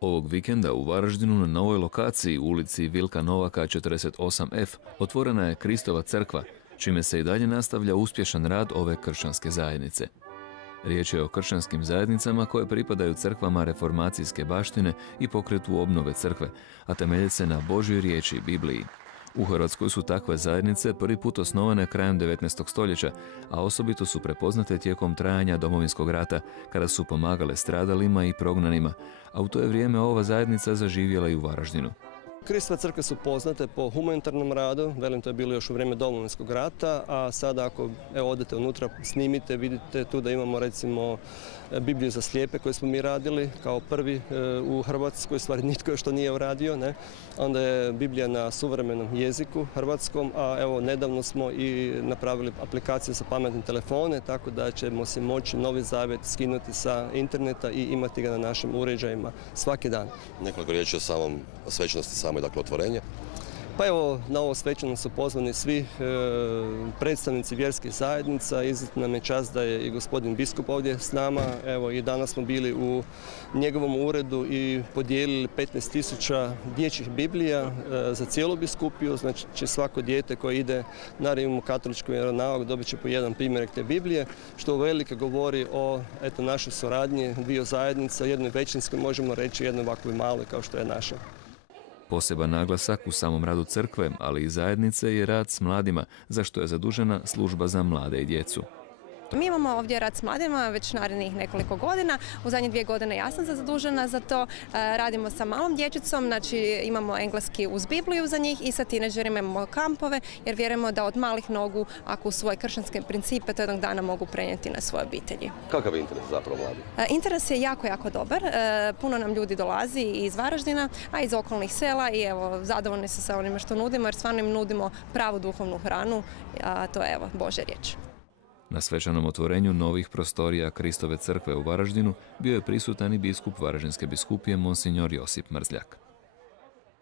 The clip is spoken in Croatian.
Ovog vikenda u Varaždinu na novoj lokaciji u ulici Vilka Novaka 48F otvorena je Kristova crkva, čime se i dalje nastavlja uspješan rad ove kršćanske zajednice. Riječ je o kršćanskim zajednicama koje pripadaju crkvama reformacijske baštine i pokretu obnove crkve, a temelje se na Božjoj riječi Bibliji. U Hrvatskoj su takve zajednice prvi put osnovane krajem 19. stoljeća, a osobito su prepoznate tijekom trajanja Domovinskog rata, kada su pomagale stradalima i prognanima, a u to je vrijeme ova zajednica zaživjela i u Varaždinu. Kristove crkve su poznate po humanitarnom radu, velim to je bilo još u vrijeme Domovinskog rata, a sada ako odete unutra, snimite, vidite tu da imamo recimo Bibliju za slijepe koju smo mi radili kao prvi u Hrvatskoj, stvari nitko još to nije uradio, ne? Onda je Biblija na suvremenom jeziku hrvatskom, a evo nedavno smo i napravili aplikaciju za pametne telefone, tako da ćemo se moći Novi Zavjet skinuti sa interneta i imati ga na našim uređajima svaki dan. Nekoliko riječi o samom svečanosti, samoj dakle otvorenje. Pa evo, na ovo svečanost su pozvani svi predstavnici vjerskih zajednica. Izuzetna nam je čast da je i gospodin biskup ovdje s nama. Evo, i danas smo bili u njegovom uredu i podijelili 15.000 dječjih Biblija za cijelu biskupiju. Znači, svako dijete koje ide na rimokatolički vjeronauk dobit će po jedan primjerak te Biblije, što uvelike govori o našoj suradnji dviju zajednica, jednoj većinskoj, možemo reći, jednoj ovakvoj maloj kao što je naša. Poseban naglasak u samom radu crkve, ali i zajednice, je rad s mladima, za što je zadužena služba za mlade i djecu. Mi imamo ovdje rad s mladima već narednih nekoliko godina. U zadnje 2 godine ja sam zadužena za to. Radimo sa malom dječicom, znači imamo engleski uz Bibliju za njih i sa tineđerima imamo kampove, jer vjerujemo da od malih nogu, ako u svoje kršćanske principe, to jednog dana mogu prenijeti na svoje obitelji. Kakav je interes zapravo mladi? Interes je jako, jako dobar. Puno nam ljudi dolazi iz Varaždina, a iz okolnih sela i evo, zadovoljni su sa onime što nudimo, jer stvarno im nudimo pravu duhovnu hranu, a to je Božja riječ. Na svečanom otvorenju novih prostorija Kristove crkve u Varaždinu bio je prisutan i biskup Varaždinske biskupije Monsignor Josip Mrzljak.